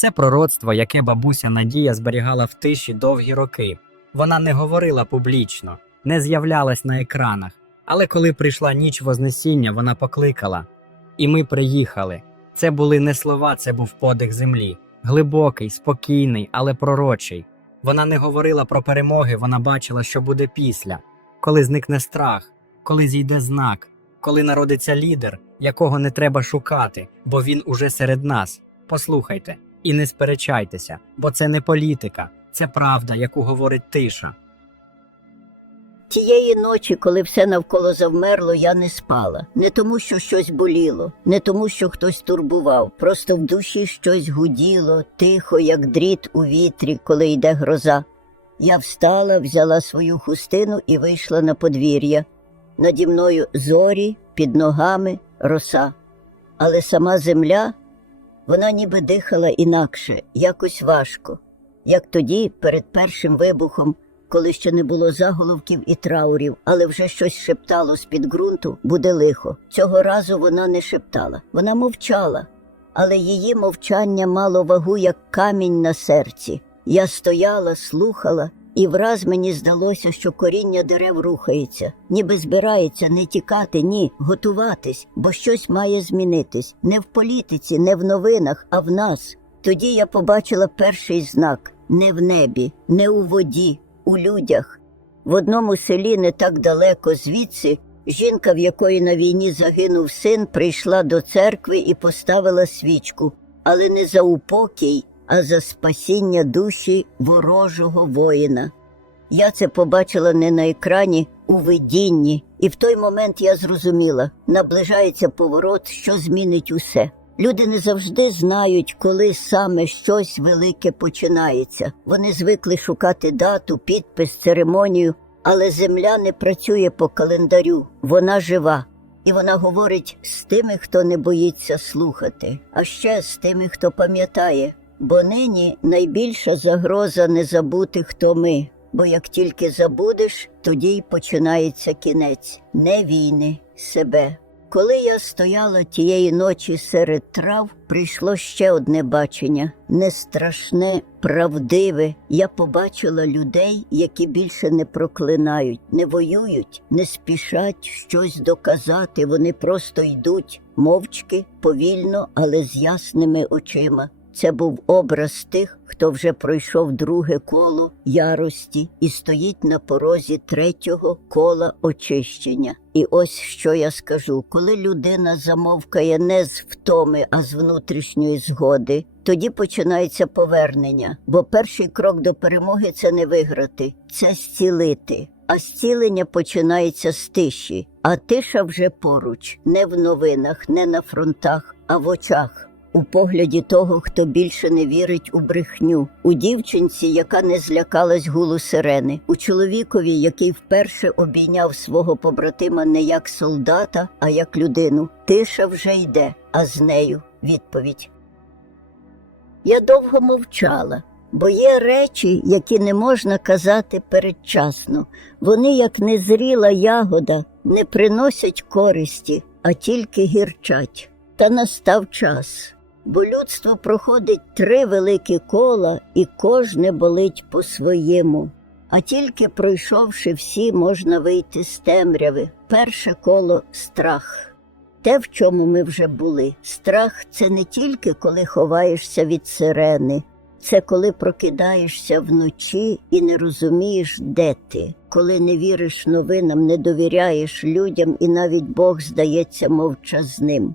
Це пророцтво, яке бабуся Надія зберігала в тиші довгі роки. Вона не говорила публічно, не з'являлась на екранах. Але коли прийшла ніч Вознесіння, вона покликала. І ми приїхали. Це були не слова, це був подих землі. Глибокий, спокійний, але пророчий. Вона не говорила про перемоги, вона бачила, що буде після, коли зникне страх, коли зійде знак, коли народиться лідер, якого не треба шукати, бо він уже серед нас. Послухайте і не сперечайтеся, бо це не політика, це правда, яку говорить тиша. Тієї ночі, коли все навколо завмерло, я не спала. Не тому, що щось боліло, не тому, що хтось турбував. Просто в душі щось гуділо, тихо, як дріт у вітрі, коли йде гроза. Я встала, взяла свою хустину і вийшла на подвір'я. Наді мною зорі, під ногами роса. Але сама земля, вона ніби дихала інакше, якось важко, як тоді, перед першим вибухом, коли ще не було заголовків і траурів, але вже щось шептало з-під ґрунту, буде лихо. Цього разу вона не шептала, вона мовчала, але її мовчання мало вагу, як камінь на серці. Я стояла, слухала, і враз мені здалося, що коріння дерев рухається, ніби збирається не тікати, ні, готуватись, бо щось має змінитись не в політиці, не в новинах, а в нас. Тоді я побачила перший знак не в небі, не у воді, у людях. В одному селі не так далеко звідси жінка, в якої на війні загинув син, прийшла до церкви і поставила свічку, але не за упокій, а за спасіння душі ворожого воїна. Я це побачила не на екрані, у видінні, і в той момент я зрозуміла, наближається поворот, що змінить усе. Люди не завжди знають, коли саме щось велике починається. Вони звикли шукати дату, підпис, церемонію, але земля не працює по календарю, вона жива. І вона говорить з тими, хто не боїться слухати, а ще з тими, хто пам'ятає. Бо нині найбільша загроза не забути, хто ми. Бо як тільки забудеш, тоді й починається кінець не війни, себе. Коли я стояла тієї ночі серед трав, прийшло ще одне бачення не страшне, правдиве. Я побачила людей, які більше не проклинають, не воюють, не спішать щось доказати. Вони просто йдуть мовчки, повільно, але з ясними очима. Це був образ тих, хто вже пройшов друге коло ярості і стоїть на порозі третього кола очищення. І ось що я скажу: коли людина замовкає не з втоми, а з внутрішньої згоди, тоді починається повернення. Бо перший крок до перемоги це не виграти, це зцілити. А зцілення починається з тиші, а тиша вже поруч, не в новинах, не на фронтах, а в очах. У погляді того, хто більше не вірить у брехню, у дівчинці, яка не злякалась гулу сирени, у чоловікові, який вперше обійняв свого побратима не як солдата, а як людину. Тиша вже йде, а з нею відповідь. Я довго мовчала, бо є речі, які не можна казати передчасно. Вони, як незріла ягода, не приносять користі, а тільки гірчать. Та настав час бо людство проходить три великі кола, і кожне болить по-своєму. А тільки пройшовши всі, можна вийти з темряви. Перше коло страх. Те, в чому ми вже були. Страх це не тільки коли ховаєшся від сирени, це коли прокидаєшся вночі і не розумієш, де ти, коли не віриш новинам, не довіряєш людям, і навіть Бог здається мовчазним.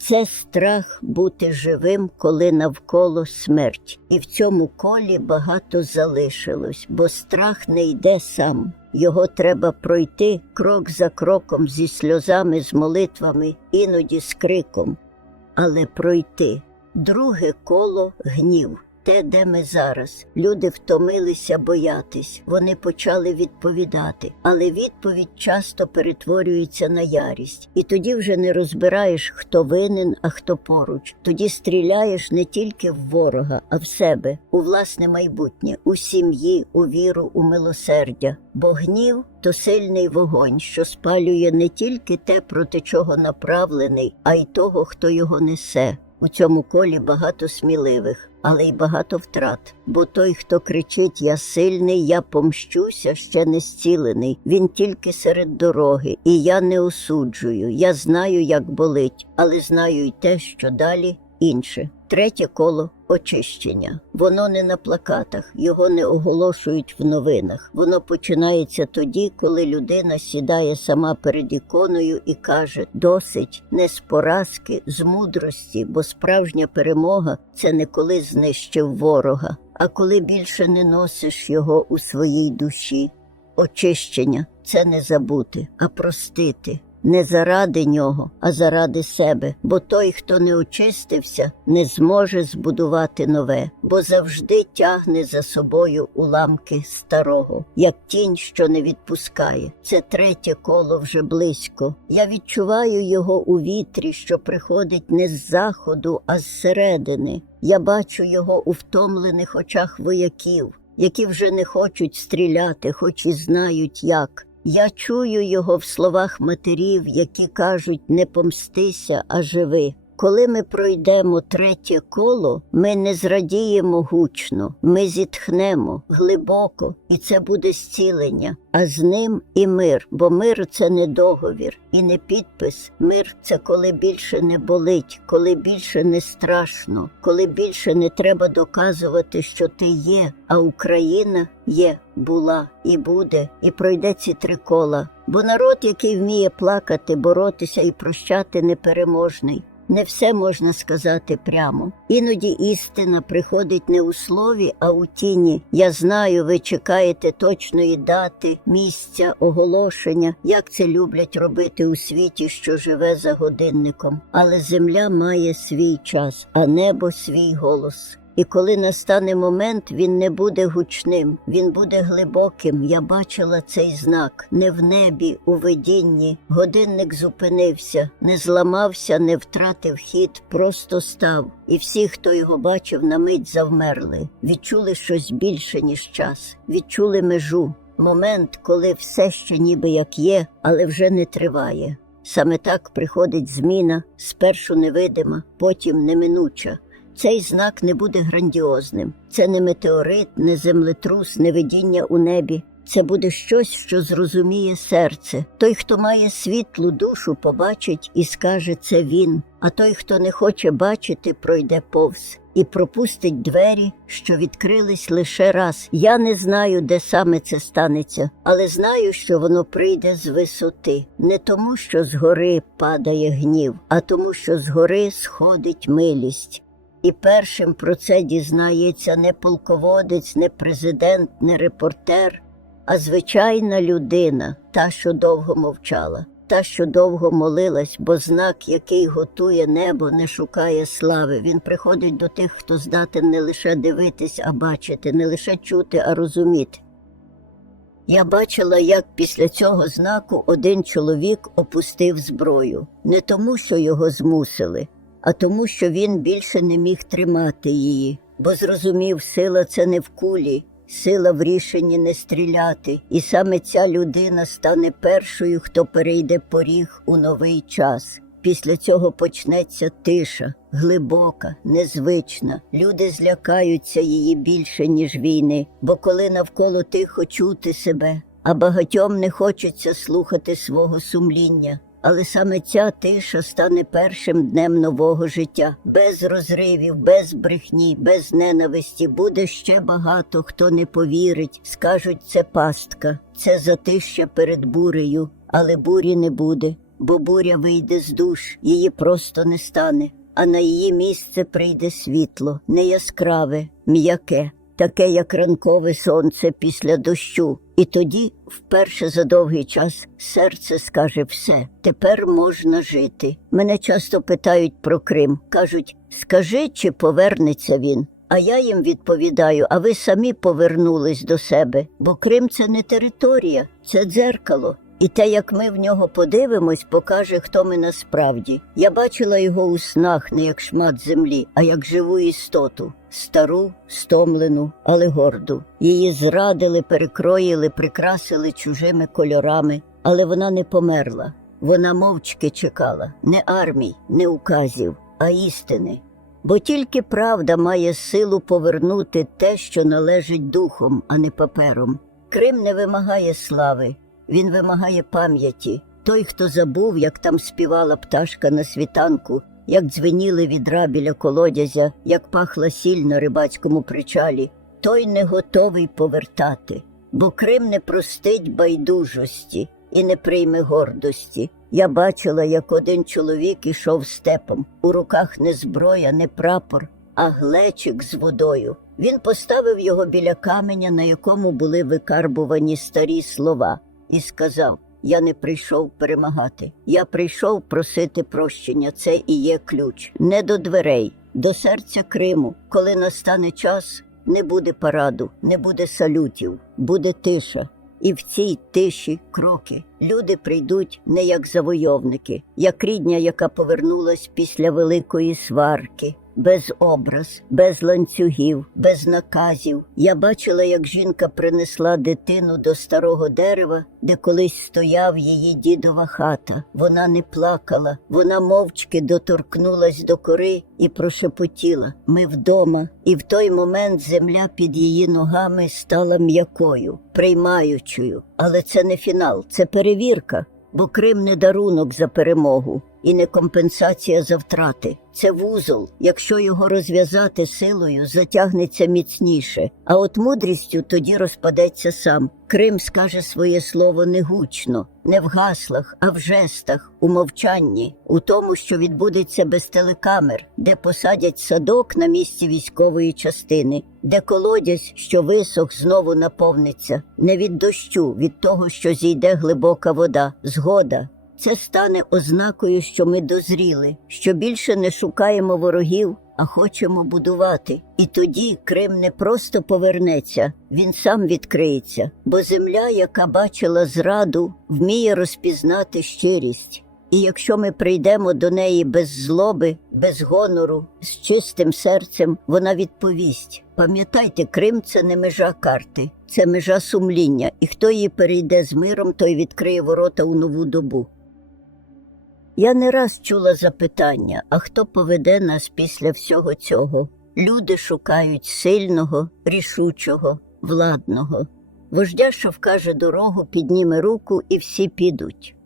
Це страх бути живим, коли навколо смерть, і в цьому колі багато залишилось, бо страх не йде сам. Його треба пройти крок за кроком зі сльозами, з молитвами, іноді з криком. Але пройти друге коло гнів. Те, де ми зараз. Люди втомилися боятись, вони почали відповідати, але відповідь часто перетворюється на ярість, і тоді вже не розбираєш, хто винен, а хто поруч. Тоді стріляєш не тільки в ворога, а в себе, у власне майбутнє, у сім'ї, у віру, у милосердя. Бо гнів то сильний вогонь, що спалює не тільки те, проти чого направлений, а й того, хто його несе. У цьому колі багато сміливих, але й багато втрат. Бо той, хто кричить Я сильний, я помщуся, ще не зцілений. Він тільки серед дороги, і я не осуджую. Я знаю, як болить, але знаю й те, що далі інше. Третє коло очищення. Воно не на плакатах, його не оголошують в новинах. Воно починається тоді, коли людина сідає сама перед іконою і каже: досить не з поразки, з мудрості, бо справжня перемога це не коли знищив ворога, а коли більше не носиш його у своїй душі. Очищення це не забути, а простити. Не заради нього, а заради себе, бо той, хто не очистився, не зможе збудувати нове, бо завжди тягне за собою уламки старого, як тінь, що не відпускає. Це третє коло вже близько. Я відчуваю його у вітрі, що приходить не з заходу, а зсередини. Я бачу його у втомлених очах вояків, які вже не хочуть стріляти, хоч і знають як. Я чую його в словах матерів, які кажуть не помстися, а живи. Коли ми пройдемо третє коло, ми не зрадіємо гучно, ми зітхнемо глибоко, і це буде зцілення, а з ним і мир, бо мир це не договір і не підпис. Мир це коли більше не болить, коли більше не страшно, коли більше не треба доказувати, що ти є, а Україна є, була і буде, і пройде ці три кола. Бо народ, який вміє плакати, боротися і прощати, непереможний. Не все можна сказати прямо. Іноді істина приходить не у слові, а у тіні. Я знаю, ви чекаєте точної дати, місця, оголошення, як це люблять робити у світі, що живе за годинником. Але земля має свій час, а небо свій голос. І коли настане момент, він не буде гучним, він буде глибоким. Я бачила цей знак не в небі, у видінні. Годинник зупинився, не зламався, не втратив хід, просто став. І всі, хто його бачив, на мить завмерли, відчули щось більше, ніж час, відчули межу. Момент, коли все ще ніби як є, але вже не триває. Саме так приходить зміна, спершу невидима, потім неминуча. Цей знак не буде грандіозним. Це не метеорит, не землетрус, не видіння у небі. Це буде щось, що зрозуміє серце. Той, хто має світлу душу, побачить і скаже це він. А той, хто не хоче бачити, пройде повз і пропустить двері, що відкрились лише раз. Я не знаю, де саме це станеться, але знаю, що воно прийде з висоти, не тому, що згори падає гнів, а тому, що згори сходить милість. І першим про це дізнається не полководець, не президент, не репортер, а звичайна людина, та, що довго мовчала, та, що довго молилась, бо знак, який готує небо, не шукає слави. Він приходить до тих, хто здатен не лише дивитись, а бачити, не лише чути, а розуміти. Я бачила, як після цього знаку один чоловік опустив зброю, не тому, що його змусили, а тому, що він більше не міг тримати її, бо зрозумів, сила це не в кулі, сила в рішенні не стріляти, і саме ця людина стане першою, хто перейде поріг у новий час. Після цього почнеться тиша, глибока, незвична. Люди злякаються її більше, ніж війни, бо коли навколо тихо чути себе, а багатьом не хочеться слухати свого сумління. Але саме ця тиша стане першим днем нового життя, без розривів, без брехні, без ненависті. Буде ще багато хто не повірить, скажуть, це пастка, це затища перед бурею, але бурі не буде, бо буря вийде з душ, її просто не стане. А на її місце прийде світло, не яскраве, м'яке, таке, як ранкове сонце після дощу. І тоді, вперше за довгий час, серце скаже все, тепер можна жити. Мене часто питають про Крим. Кажуть, скажи, чи повернеться він. А я їм відповідаю: а ви самі повернулись до себе, бо Крим це не територія, це дзеркало. І те, як ми в нього подивимось, покаже, хто ми насправді. Я бачила його у снах не як шмат землі, а як живу істоту, стару, стомлену, але горду. Її зрадили, перекроїли, прикрасили чужими кольорами, але вона не померла. Вона мовчки чекала не армій, не указів, а істини. Бо тільки правда має силу повернути те, що належить духом, а не папером. Крим не вимагає слави, він вимагає пам'яті. Той, хто забув, як там співала пташка на світанку, як дзвеніли відра біля колодязя, як пахла сіль на рибацькому причалі, той не готовий повертати, бо Крим не простить байдужості і не прийме гордості. Я бачила, як один чоловік ішов степом, у руках не зброя, не прапор, а глечик з водою. Він поставив його біля каменя, на якому були викарбувані старі слова, і сказав: Я не прийшов перемагати. Я прийшов просити прощення. Це і є ключ. Не до дверей, до серця Криму. Коли настане час, не буде параду, не буде салютів, буде тиша. І в цій тиші кроки люди прийдуть не як завойовники, як рідня, яка повернулась після великої сварки, без образ, без ланцюгів, без наказів. Я бачила, як жінка принесла дитину до старого дерева, де колись стояв її дідова хата. Вона не плакала, вона мовчки доторкнулась до кори і прошепотіла: Ми вдома. І в той момент земля під її ногами стала м'якою, приймаючою. Але це не фінал, це перевірка. Бо Крим не дарунок за перемогу і не компенсація за втрати. Це вузол. Якщо його розв'язати силою, затягнеться міцніше, а от мудрістю тоді розпадеться сам. Крим скаже своє слово не гучно, не в гаслах, а в жестах, у мовчанні, у тому, що відбудеться без телекамер, де посадять садок на місці військової частини, де колодязь, що висох, знову наповниться, не від дощу, від того, що зійде глибока вода, згода. Це стане ознакою, що ми дозріли, що більше не шукаємо ворогів, а хочемо будувати. І тоді Крим не просто повернеться, він сам відкриється, бо земля, яка бачила зраду, вміє розпізнати щирість. І якщо ми прийдемо до неї без злоби, без гонору, з чистим серцем, вона відповість: пам'ятайте, Крим це не межа карти, це межа сумління, і хто її перейде з миром, той відкриє ворота у нову добу. Я не раз чула запитання, а хто поведе нас після всього цього? Люди шукають сильного, рішучого, владного. Вождя, що вкаже дорогу, підніме руку і всі підуть.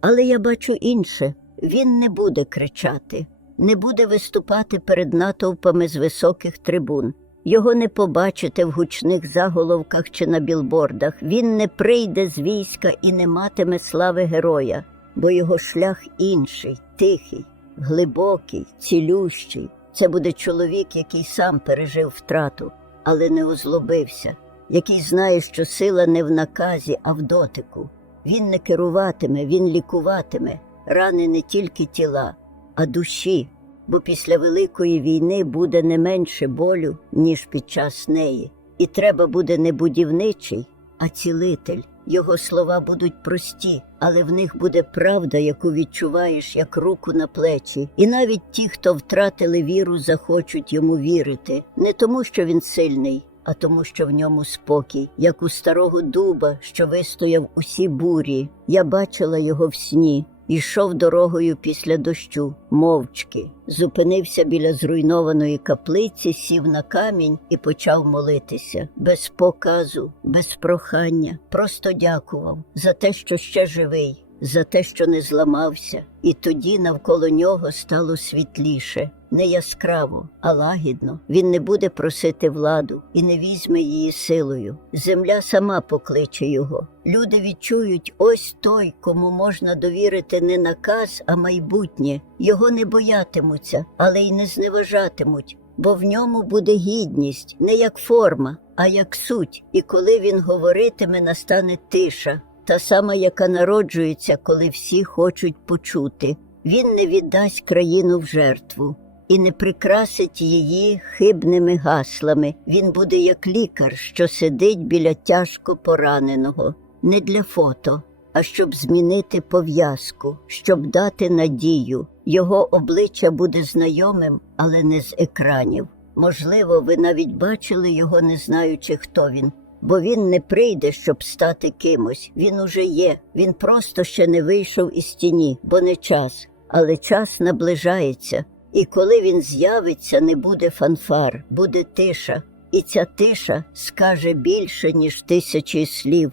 Але я бачу інше він не буде кричати, не буде виступати перед натовпами з високих трибун. Його не побачите в гучних заголовках чи на білбордах. Він не прийде з війська і не матиме слави героя, бо його шлях інший, тихий, глибокий, цілющий. Це буде чоловік, який сам пережив втрату, але не озлобився, який знає, що сила не в наказі, а в дотику. Він не керуватиме, він лікуватиме рани не тільки тіла, а душі, бо після Великої війни буде не менше болю, ніж під час неї. І треба буде не будівничий, а цілитель. Його слова будуть прості, але в них буде правда, яку відчуваєш як руку на плечі. І навіть ті, хто втратили віру, захочуть йому вірити, не тому, що він сильний, а тому, що в ньому спокій, як у старого дуба, що вистояв усі бурі. Я бачила його в сні. Ішов дорогою після дощу, мовчки, зупинився біля зруйнованої каплиці, сів на камінь і почав молитися. Без показу, без прохання. Просто дякував за те, що ще живий, за те, що не зламався, і тоді навколо нього стало світліше. Не яскраво, а лагідно. Він не буде просити владу і не візьме її силою. Земля сама покличе його. Люди відчують ось той, кому можна довірити не наказ, а майбутнє. Його не боятимуться, але й не зневажатимуть, бо в ньому буде гідність не як форма, а як суть. І коли він говоритиме, настане тиша, та сама, яка народжується, коли всі хочуть почути. Він не віддасть країну в жертву і не прикрасить її хибними гаслами. Він буде як лікар, що сидить біля тяжко пораненого, не для фото, а щоб змінити пов'язку, щоб дати надію. Його обличчя буде знайомим, але не з екранів. Можливо, ви навіть бачили його, не знаючи, хто він. Бо він не прийде, щоб стати кимось. Він уже є. Він просто ще не вийшов із тіні, бо не час. Але час наближається, І коли він з'явиться, не буде фанфар, буде тиша. І ця тиша скаже більше, ніж тисячі слів.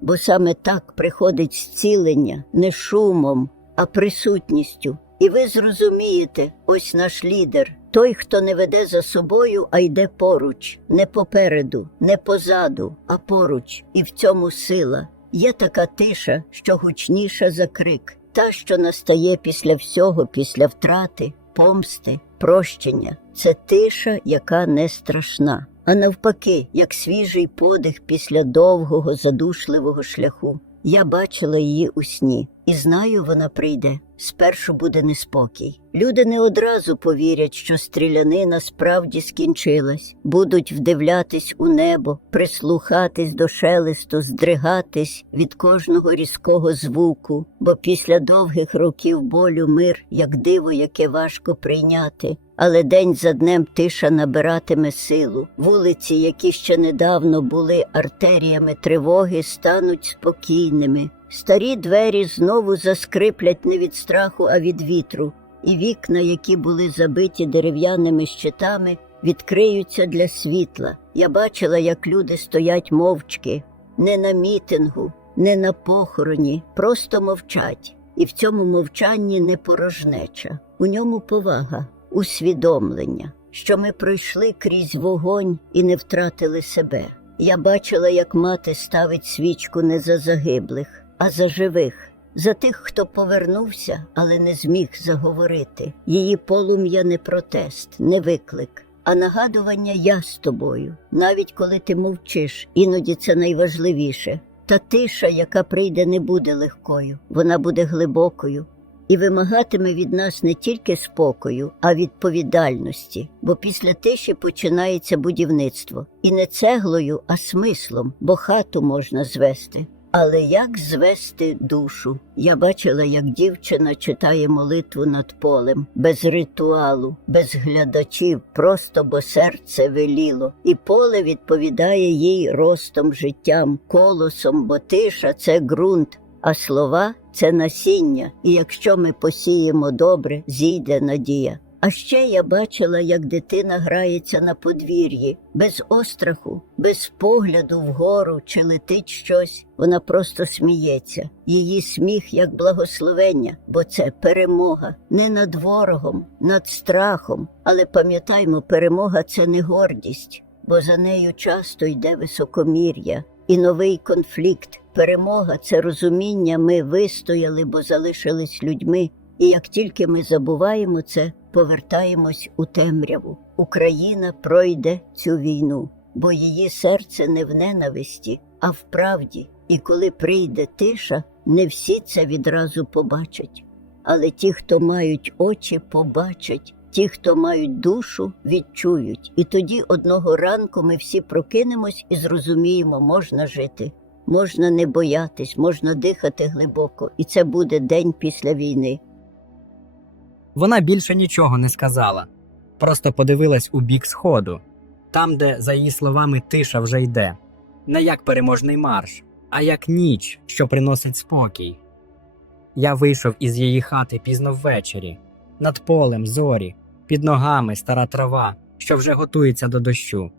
Бо саме так приходить зцілення не шумом, а присутністю. І ви зрозумієте, ось наш лідер, той, хто не веде за собою, а йде поруч, не попереду, не позаду, а поруч, і в цьому сила. Є така тиша, що гучніша за крик, та, що настає після всього, після втрати, помсти, прощення. Це тиша, яка не страшна, а навпаки, як свіжий подих після довгого задушливого шляху. Я бачила її у сні і знаю, вона прийде. Спершу буде неспокій. Люди не одразу повірять, що стрілянина справді скінчилась, будуть вдивлятись у небо, прислухатись до шелесту, здригатись від кожного різкого звуку, бо після довгих років болю мир, як диво, яке важко прийняти. Але день за днем тиша набиратиме силу. Вулиці, які ще недавно були артеріями тривоги, стануть спокійними. Старі двері знову заскриплять не від страху, а від вітру, і вікна, які були забиті дерев'яними щитами, відкриються для світла. Я бачила, як люди стоять мовчки, не на мітингу, не на похороні, просто мовчать. І в цьому мовчанні не порожнеча, у ньому повага, усвідомлення, що ми пройшли крізь вогонь і не втратили себе. Я бачила, як мати ставить свічку не за загиблих, а за живих, за тих, хто повернувся, але не зміг заговорити. Її полум'я не протест, не виклик, а нагадування я з тобою, навіть коли ти мовчиш, іноді це найважливіше. Та тиша, яка прийде, не буде легкою, вона буде глибокою і вимагатиме від нас не тільки спокою, а відповідальності, бо після тиші починається будівництво. І не цеглою, а смислом, бо хату можна звести. Але як звести душу? Я бачила, як дівчина читає молитву над полем, без ритуалу, без глядачів, просто бо серце веліло, і поле відповідає їй ростом життям, колосом, бо тиша це ґрунт, а слова це насіння, і якщо ми посіємо добре, зійде надія. А ще я бачила, як дитина грається на подвір'ї, без остраху, без погляду вгору чи летить щось. Вона просто сміється. Її сміх як благословення, бо це перемога не над ворогом, над страхом. Але пам'ятаймо, перемога це не гордість, бо за нею часто йде високомір'я і новий конфлікт. Перемога це розуміння. Ми вистояли, бо залишились людьми. І як тільки ми забуваємо це, повертаємось у темряву. Україна пройде цю війну, бо її серце не в ненависті, а в правді. І коли прийде тиша, не всі це відразу побачать. Але ті, хто мають очі, побачать, ті, хто мають душу, відчують. І тоді одного ранку ми всі прокинемось і зрозуміємо, можна жити. Можна не боятись, можна дихати глибоко, і це буде день після війни. Вона більше нічого не сказала, просто подивилась у бік сходу, там, де, за її словами, тиша вже йде. Не як переможний марш, а як ніч, що приносить спокій. Я вийшов із її хати пізно ввечері, над полем зорі, під ногами стара трава, що вже готується до дощу.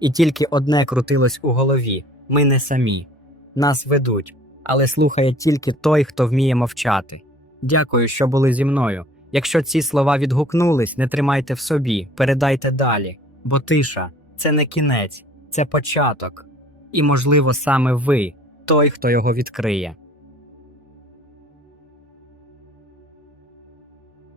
І тільки одне крутилось у голові ми не самі. Нас ведуть, але слухає тільки той, хто вміє мовчати. Дякую, що були зі мною. Якщо ці слова відгукнулись, не тримайте в собі, передайте далі, бо тиша це не кінець, це початок. І, можливо, саме ви той, хто його відкриє.